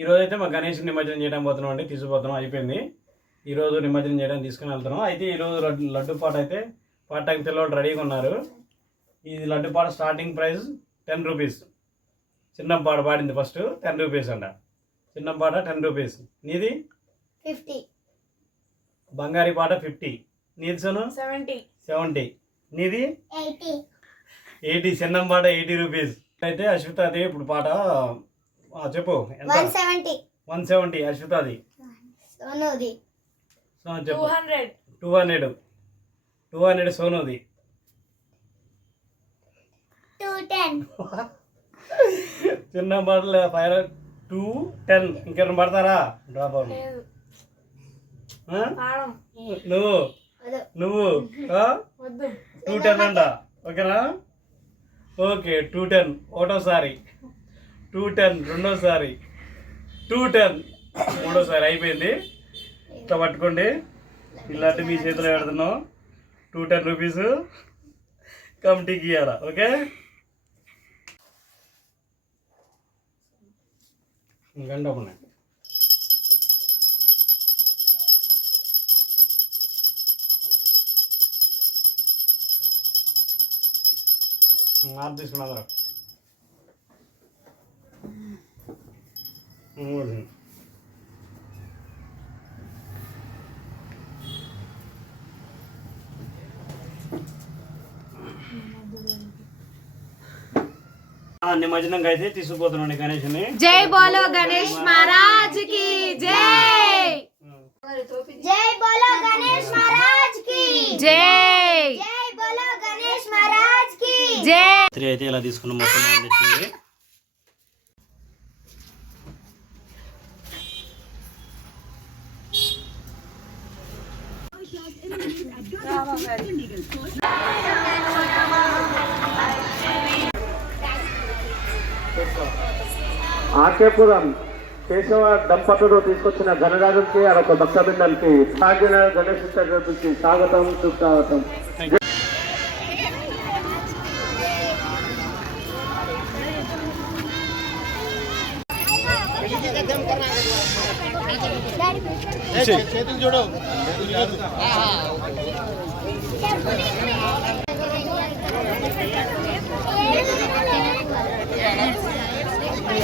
ఈరోజు అయితే మా గణేష్ నిమజ్జనం చేయడం పోతున్నాం అండి తీసుకుపోతున్నాం అయిపోయింది. ఈరోజు నిమజ్జనం చేయడానికి తీసుకుని వెళ్తున్నాం. అయితే ఈరోజు లడ్డు పాట అయితే పాటకి తెల్లవాళ్ళు రెడీగా ఉన్నారు. ఇది లడ్డు పాట స్టార్టింగ్ ప్రైస్ టెన్ రూపీస్ చిన్న పాట పాడింది ఫస్ట్ టెన్ రూపీస్ అంట. చిన్న పాట టెన్ రూపీస్ నీది? ఫిఫ్టీ బంగారీ పాట ఫిఫ్టీ నీది సోను? సెవెంటీ సెవెంటీ నీది? ఎయిటీ ఎయిటీ చిన్నం పాట ఎయిటీ రూపీస్ అయితే అశ్వితాది ఇప్పుడు పాట చెప్పు వన్ సెవెంటీ. వన్ సెవెంటీ అశ్వితాది. సోనుది. సో టూ చెప్పు hundred. Two hundred. Two hundred సోనుది. Two ten. చిన్న పాటలు ఫైవ్ టూ టెన్. ఇంకెవరైనా పడతారా? డ్రాప్ అవును. నువ్వు? నువ్వు? వద్దు. టూ టెన్ అంట. ఓకేనా? Okay two ten. ఒకటోసారి. టూ టెన్ రెండోసారి. టూ టెన్ మూడోసారి అయిపోయింది. ఇట్లా పట్టుకోండి. ఇలాంటి మీ చేతిలో పెడుతున్నాం. Two ten rupees. కమిటీకి ఇవ్వాలా ఓకే? గంట ఉన్నాయి ఆర్డర్ తీసుకున్నా మూడు. నిమజ్జనంగా అయితే తీసుకుపోతున్నాను గణేష్ని. జై బోలో గణేష్ మహారాజ్కి జై! జై బోలో గణేష్ మహారాజ్కి! జై! జై బోలో గణేష్ మహారాజ్కి! జై! త్రీ అయితే ఇలా తీసుకున్నాం మొత్తం తెచ్చింది. ఆకేపురం కేశవ దంపతులు తీసుకొచ్చిన ఘనరాజుకి అదొక భక్తబిందానికి సాగిన గణేష్ చతుర్థికి స్వాగతం సుస్వాగతం.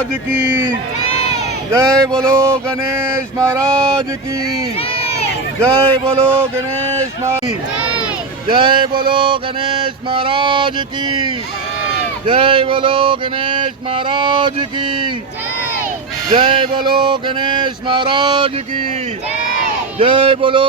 महाराज की। जय बोलो गणेश महाराज की। जय बोलो गणेश जय बोलो गणेश महाराज की। जय बोलो गणेश महाराज की। जय बोलो गणेश महाराज की। जय बोलो